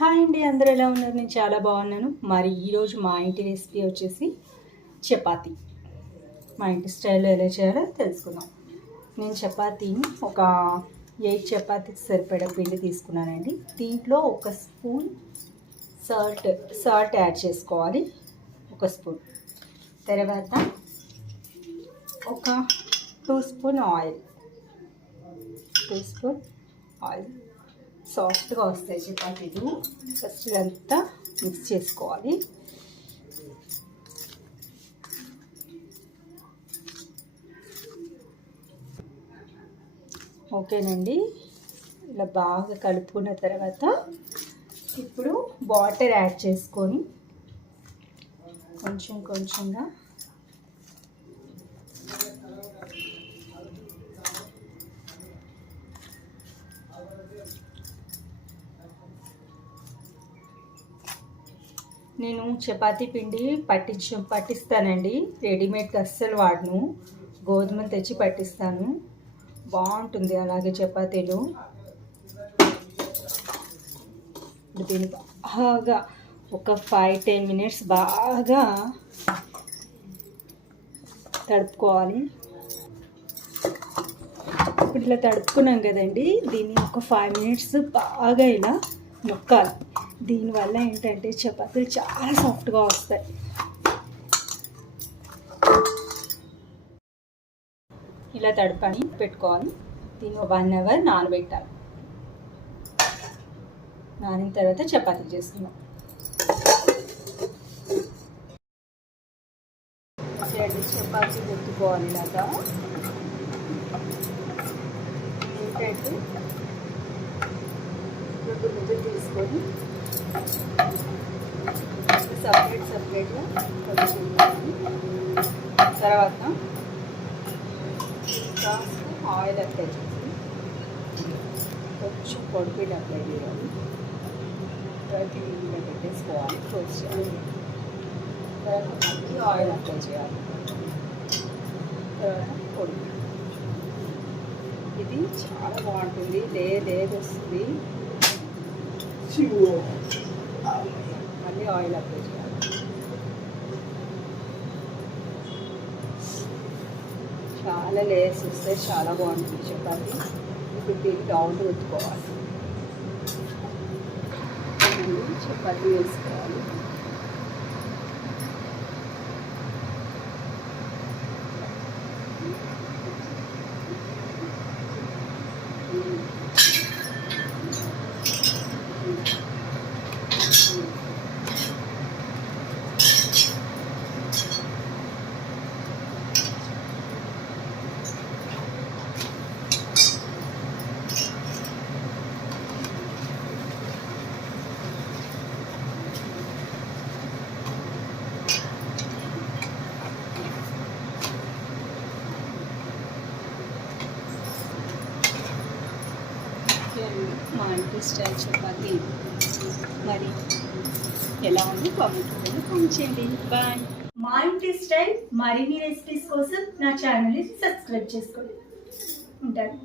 Hi అండి, అందరూ ఎలా ఉన్నారు? నేను చాలా బాగున్నాను. మరి ఈరోజు మా ఇంటి రెసిపీ వచ్చేసి చపాతీ. మా ఇంటి స్టైల్లో ఎలా చేయాలో తెలుసుకుందాం. నేను చపాతీని ఒక 8 చపాతీకి సరిపడా పిండి తీసుకున్నానండి. దీంట్లో ఒక స్పూన్ సాల్ట్ యాడ్ చేసుకోవాలి, ఒక స్పూన్. తర్వాత ఒక 2 స్పూన్ ఆయిల్, సాఫ్ట్గా వస్తాయి చపాతీలు. ఫస్ట్ ఇదంతా మిక్స్ చేసుకోవాలి. ఓకేనండి, ఇలా బాగా కలుపుకున్న తర్వాత ఇప్పుడు వాటర్ యాడ్ చేసుకొని కొంచెంగా నేను చపాతీ పిండి పట్టిస్తానండి. రెడీమేడ్కి అస్సలు వాడను, గోధుమలు తెచ్చి పట్టిస్తాను. బాగుంటుంది అలాగే చపాతీలు. దీన్ని బాగా ఒక 5-10 మినిట్స్ బాగా తడుపుకోవాలి. ఇప్పుడు ఇలా తడుపుకున్నాం కదండి, దీన్ని ఒక 5 మినిట్స్ బాగా ఇలా నొక్కాలి. దీనివల్ల ఏంటంటే చపాతీలు చాలా సాఫ్ట్గా వస్తాయి. ఇలా తడుపుని పెట్టుకోవాలి. దీన్ని 1 అవర్ నానబెట్టాలి. నానిన తర్వాత చపాతీ చేసుకున్నాం. చపాతీ గుర్తుకోవాలి. ఇలాగా ఏంటంటే 2 ముద్దలు తీసుకొని సపరేట్గా కలుపుకోవాలి. తర్వాత కాస్త ఆయిల్ అప్లై చేసి కొంచెం పొడిపిండి అప్లై చేయాలి. తర్వాత ఇలా పెట్టేసుకోవాలి, క్లోజ్ చేయాలి. తర్వాత మళ్ళీ ఆయిల్ అప్లై చేయాలి. తర్వాత పొడి. ఇది చాలా బాగుంటుంది, లేదు వస్తుంది. మళ్ళీ ఆయిల్ అప్లై చేయాలి. చాలా లేయర్స్ వస్తే చాలా బాగుంటుంది చపాతీ. ఇప్పుడు దీన్ని రౌండ్ పెట్టుకోవాలి. చపాతీ వేసుకోవాలి. మా ఇంటి స్టైల్ చపాతీ మరి ఎలా ఉంది కామెంట్ చేయండి. బాయ్. మా ఇంటి స్టైల్ మరిన్ని రెసిపీస్ కోసం నా ఛానల్ని సబ్స్క్రైబ్ చేసుకోండి. ఉంటాను.